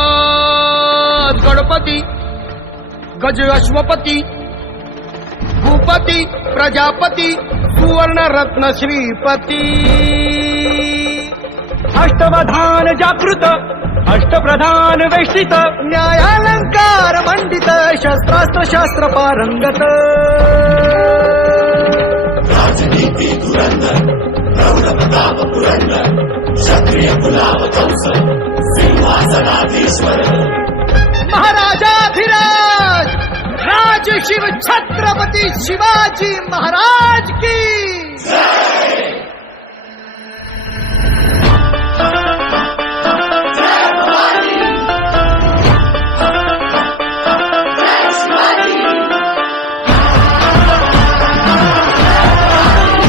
महाराज गणपती गज अश्वपती भूपती प्रजापती सुवर्ण रत्न श्रीपती अष्टवधान जागृत अष्टप्रधान वेष्टित न्यायालंकार मंडित शस्त्रास्त्र शास्त्र पारंगत राजनीती धुरंधर प्रौढ प्रताप पुरंदर क्षत्रिय कुलाव कंस सिंहासनाधीश्वर महाराजाधिराज राज शिव छत्रपती शिवाजी महाराज की